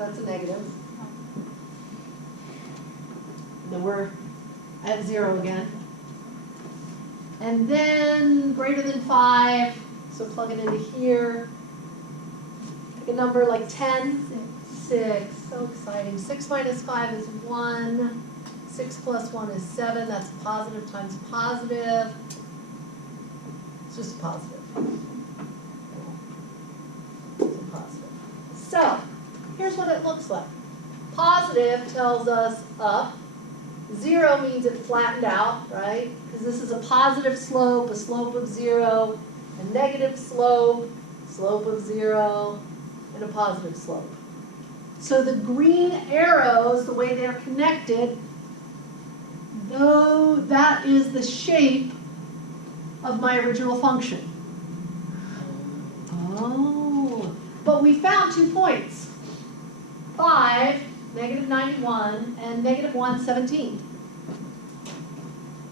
that's a negative. And then we're at 0 again. And then greater than 5, so plug it into here. Pick a number like 10. 6, so exciting. 6 minus 5 is 1. 6 plus 1 is 7, that's positive times positive. It's just a positive. It's a positive. So, here's what it looks like. Positive tells us up. 0 means it flattened out, right? Because this is a positive slope, a slope of 0, a negative slope, slope of 0, and a positive slope. So the green arrows, the way they're connected, though that is the shape of my original function. Oh, but we found 2 points. 5, negative 91, and negative 117.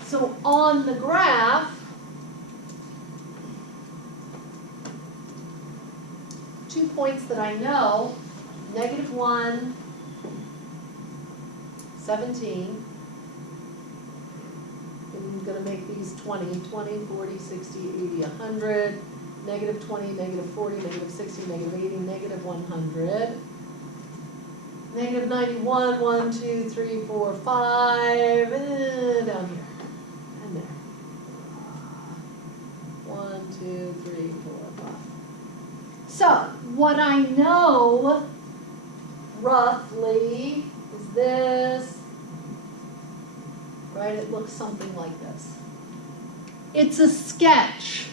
So on the graph, 2 points that I know, negative 1, 17. I'm going to make these 20, 20, 40, 60, 80, 100, negative 20, negative 40, negative 60, negative 80, negative 100. Negative 91, 1, 2, 3, 4, 5, and down here, and there. 1, 2, 3, 4, 5. So, what I know, roughly, is this, right? It looks something like this. It's a sketch.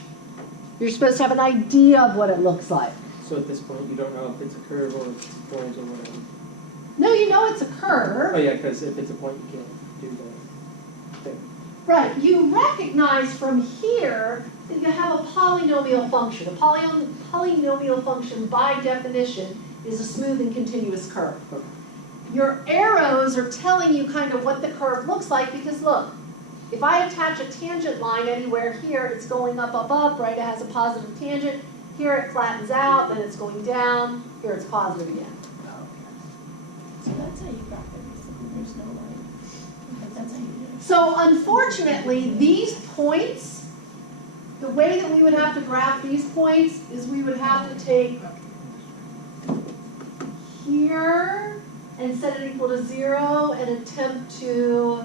You're supposed to have an idea of what it looks like. So at this point, you don't know if it's a curve or if it's points or whatever. No, you know it's a curve. Oh yeah, because if it's a point, you can't do the thing. Right, you recognize from here that you have a polynomial function. A polynomial function, by definition, is a smooth and continuous curve. Okay. Your arrows are telling you kind of what the curve looks like because look, if I attach a tangent line anywhere here, it's going up, up, up, right? It has a positive tangent. Here it flattens out, then it's going down. Here it's positive again. So that's how you got there. There's no way. But that's how you do it. So unfortunately, these points, the way that we would have to graph these points is we would have to take here and set it equal to 0 and attempt to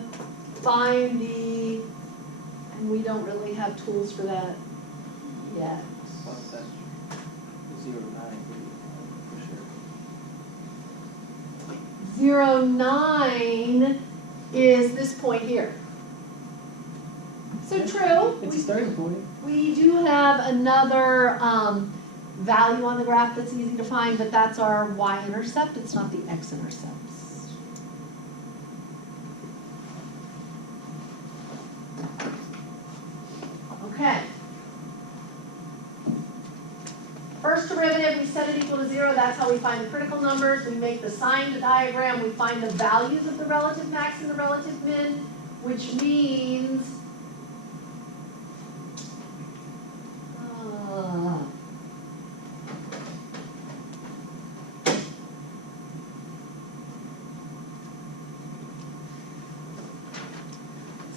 find the, and we don't really have tools for that yet. Well, that's 0 to 9 for sure. 0, 9 is this point here. So true. It's a starting point. We do have another value on the graph that's easy to find, but that's our y-intercept. It's not the x-intercepts. Okay. First derivative, we set it equal to 0. That's how we find the critical numbers. We make the sign diagram. We find the values of the relative max and the relative min, which means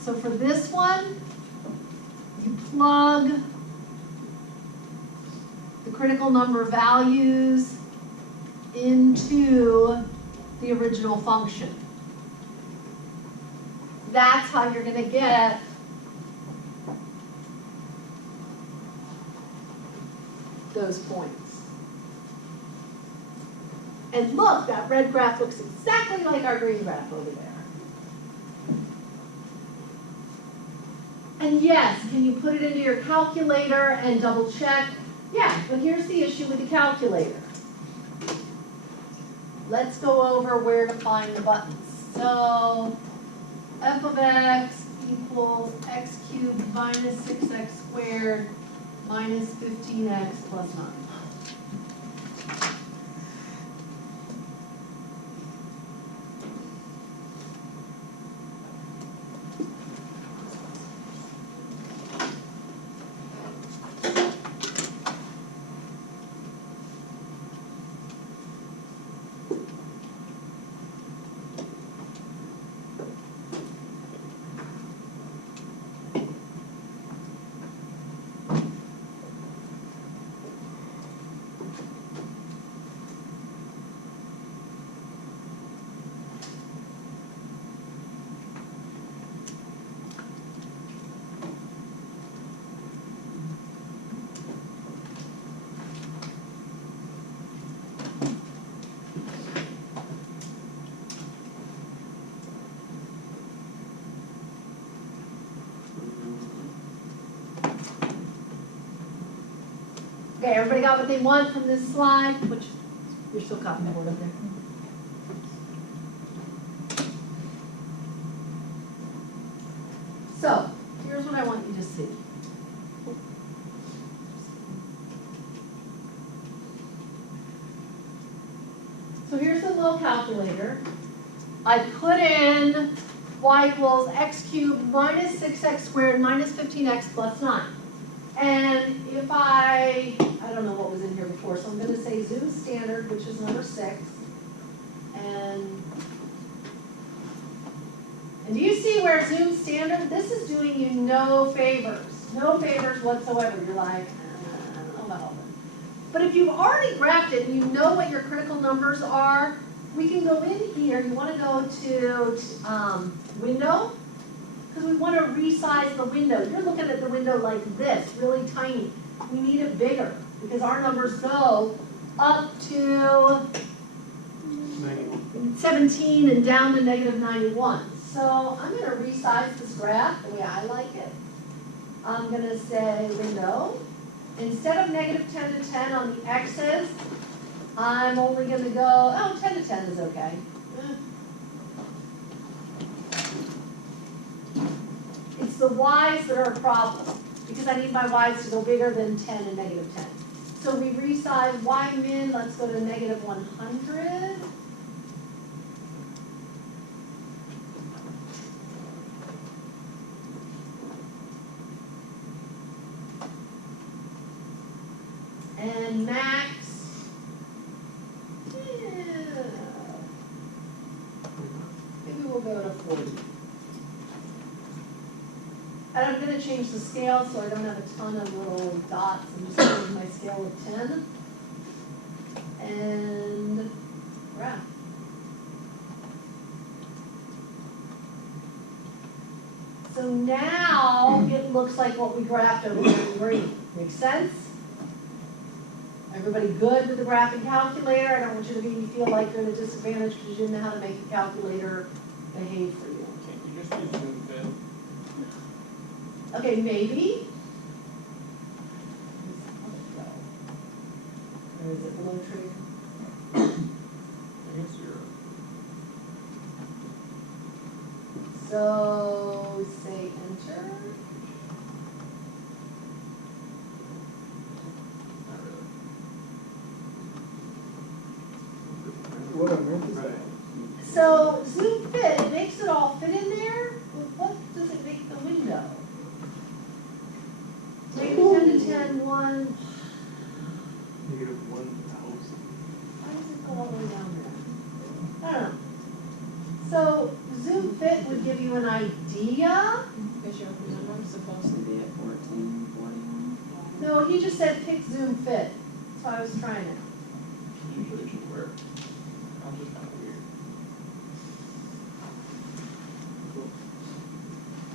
so for this one, you plug the critical number values into the original function. That's how you're going to get those points. And look, that red graph looks exactly like our green graph over there. And yes, can you put it into your calculator and double check? Yeah, but here's the issue with the calculator. Let's go over where to find the buttons. So f of x equals x cubed minus 6x squared minus 15x plus 9. Okay, everybody got what they want from this slide, which you're still copying board up there. So, here's what I want you to see. So here's the little calculator. I put in y equals x cubed minus 6x squared minus 15x plus 9. And if I don't know what was in here before, so I'm going to say zoom standard, which is number 6. And do you see where zoom standard, this is doing you no favors whatsoever. You're like, I don't know about all this. But if you've already graphed it and you know what your critical numbers are, we can go in here. You want to go to window, because we want to resize the window. You're looking at the window like this, really tiny. We need it bigger, because our numbers go up to 17 and down to negative 91. So I'm going to resize this graph the way I like it. I'm going to say window. Instead of negative 10 to 10 on the x's, I'm only going to go, oh, 10 to 10 is okay. It's the y's that are a problem, because I need my y's to go bigger than 10 and negative 10. So we resize y min, let's go to negative 100. And max, maybe we'll go to 40. And I'm going to change the scale so I don't have a ton of little dots. I'm just going to use my scale of 10. And graph. So now it looks like what we graphed over there in green. Makes sense? Everybody good with the graphing calculator? I don't want you to feel like you're at a disadvantage because you didn't know how to make the calculator behave for you. Can't you just use zoom fit? Okay, maybe. Or is it below tree? I guess 0. So say enter. Not really. What on earth is Right. that? So zoom fit, it makes it all fit in there, but what does it make the window? Negative 10 to 10, 1. Negative 1,000. Why does it go all the way down there? I don't know. So zoom fit would give you an idea. Because your number's supposed to be at 14, 41. No, he just said pick zoom fit. That's why I was trying it. Usually it should work. I'm just kind of weird.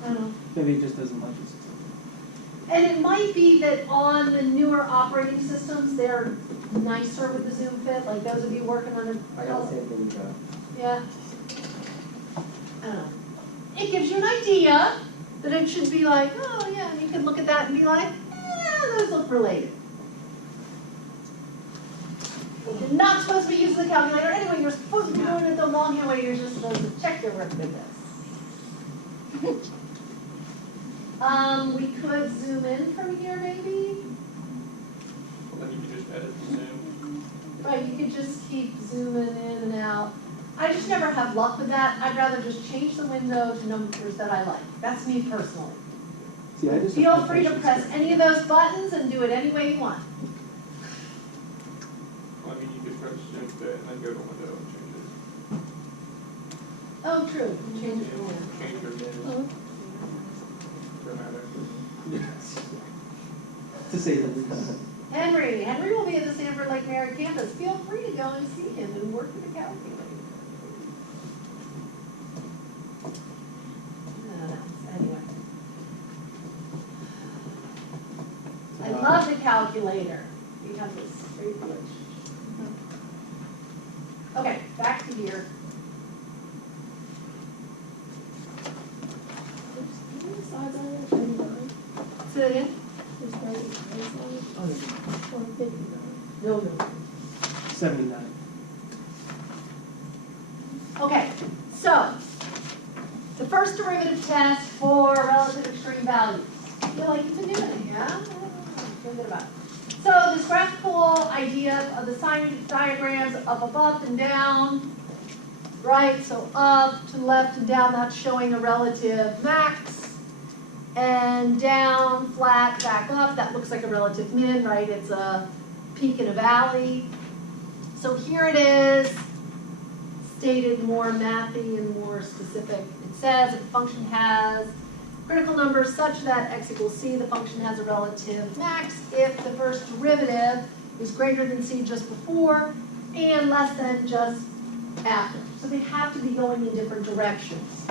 I don't know. Maybe it just doesn't like us. And it might be that on the newer operating systems, they're nicer with the zoom fit, like those of you working on I got the same thing we got. Yeah. I don't know. It gives you an idea that it should be like, oh yeah, and you can look at that and be like, those look related. You're not supposed to be using the calculator anyway, you're supposed to be doing it the longhand way, you're just supposed to check your work with this. We could zoom in from here maybe. Well, then you can just edit the zoom. Right, you could just keep zooming in and out. I just never have luck with that. I'd rather just change the window to numbers that I like. That's me personally. See, I just Feel free to press any of those buttons and do it any way you want. Well, I mean, you could press zoom fit and then go to window and change it. Oh, true, you can change it from there. Change your min. Oh. Dramatic. to say the least. Henry will be at the Sanford Lake Mary campus. Feel free to go and see him and work with the calculator. Anyway. I love the calculator. You have this great glitch. Okay, back to here. How many slides are there? 39? Say it again. There's 38 slides. Oh, No. 79. Okay, so, the first derivative test for relative extreme values. I feel like you've been doing it, yeah? Feel good about it. So this graphical idea of the sign diagrams of up and down, right? So up to left and down, that's showing a relative max. And down, flat, back up, that looks like a relative min, right? It's a peak and a valley. So here it is, stated more mathy and more specific. It says if a function has critical numbers such that x equals c, the function has a relative max if the first derivative is greater than c just before and less than just after. So they have to be going in different directions.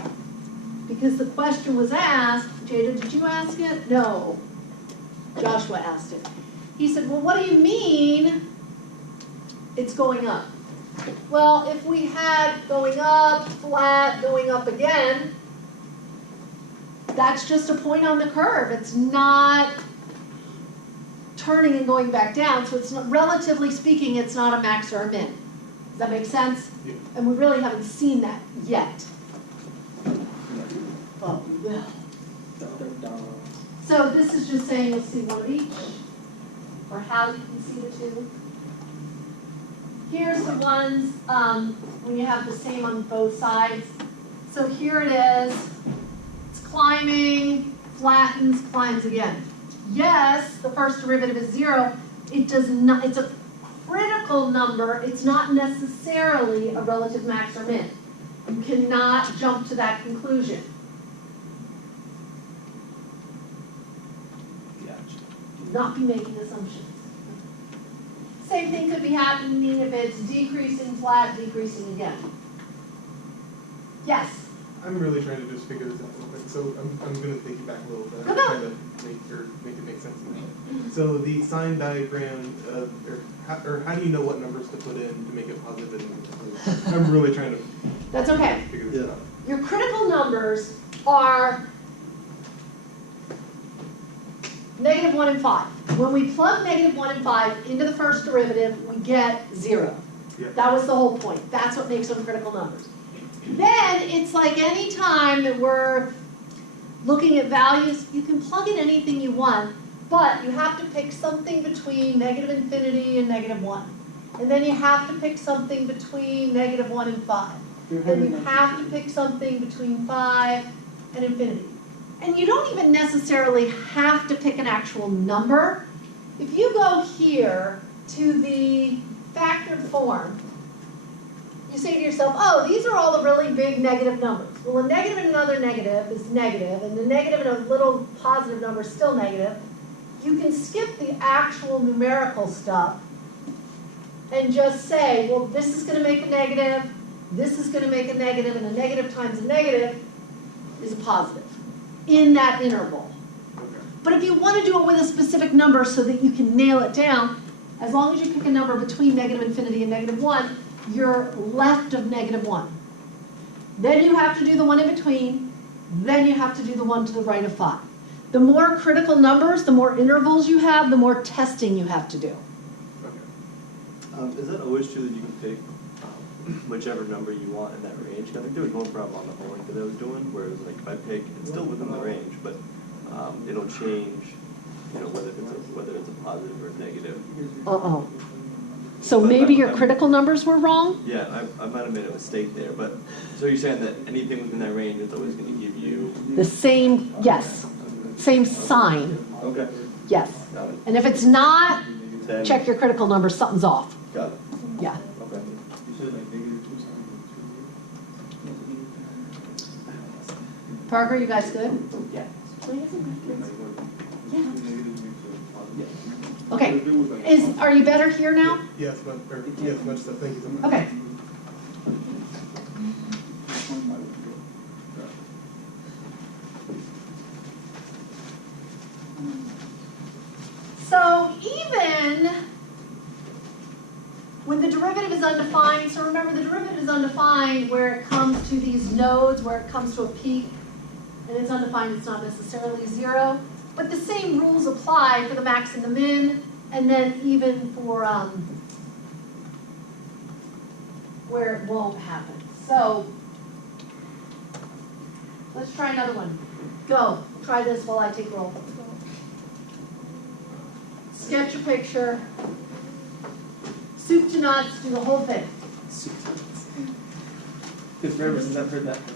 Because the question was asked, Jada, did you ask it? No. Joshua asked it. He said, well, what do you mean it's going up? Well, if we had going up, flat, going up again, that's just a point on the curve. It's not turning and going back down. So it's not, relatively speaking, it's not a max or a min. Does that make sense? Yeah. And we really haven't seen that yet. But we will. So this is just saying you'll see one of each, or how you can see the two. Here's the ones when you have the same on both sides. So here it is. It's climbing, flattens, climbs again. Yes, the first derivative is 0. It does not. It's a critical number. It's not necessarily a relative max or min. You cannot jump to that conclusion. Do not be making assumptions. Same thing could be happening if it's decreasing, flat, decreasing again. Yes? I'm really trying to just figure this out real quick, so I'm going to take you back a little bit. Go, I'm go. trying to make it make sense to me. So the sign diagram, or how do you know what numbers to put in to make it positive and negative? I'm really trying to That's okay. figure this out. Your critical numbers are -1 and 5. When we plug -1 and 5 into the first derivative, we get 0. Yeah. That was the whole point. That's what makes them critical numbers. Then it's like any time that we're looking at values, you can plug in anything you want, but you have to pick something between -infinity and -1. And then you have to pick something between -1 and 5. Then you have to pick something between 5 and infinity. And you don't even necessarily have to pick an actual number. If you go here to the factored form, you say to yourself, oh, these are all the really big negative numbers. Well, a negative and another negative is negative, and the negative and a little positive number is still negative. You can skip the actual numerical stuff and just say, well, this is going to make a negative, this is going to make a negative, and a negative times a negative is a positive in that interval. Okay. But if you want to do it with a specific number so that you can nail it down, as long as you pick a number between -infinity and -1, you're left of -1. Then you have to do the one in between, then you have to do the one to the right of 5. The more critical numbers, the more intervals you have, the more testing you have to do. Okay. Is that always true that you can pick whichever number you want in that range? I think there was one problem on the homework that I was doing where it was like if I pick, it's still within the range, but it'll change, you know, whether it's a positive or a negative. Uh-oh. So maybe your critical numbers were wrong? Yeah, I might have made a mistake there, but so you're saying that anything within that range is always going to give you The same, yes, same sign, okay, yes. got it. And if it's not, Then check your critical number, something's off. got it. Yeah. Okay. Parker, you guys good? Yeah. Okay, are you better here now? Yes, much so. Thank you so much. Okay. So even when the derivative is undefined, so remember the derivative is undefined where it comes to these nodes, where it comes to a peak, and it's undefined, it's not necessarily 0. But the same rules apply for the max and the min. And then even for, where it won't happen. So, let's try another one. Go, try this while I take roll. Sketch a picture. Soup to nuts, do the whole thing. Because forever since I've heard that phrase.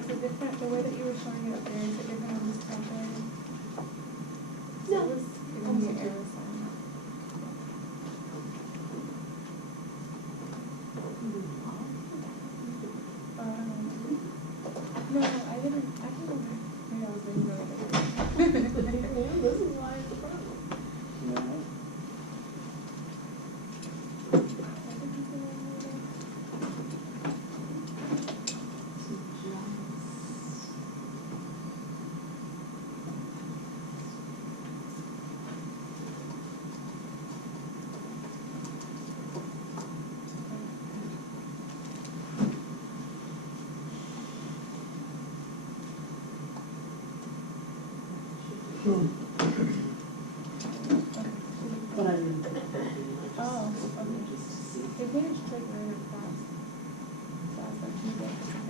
Is it different, the way that you were showing it up there, is it different on this calculator? No. It was giving me an arrow sign. No, I didn't, I can go back. Maybe I was reading really good. This is why it's a problem. But I didn't. Oh, okay. They finished like really fast. So I was like, maybe I could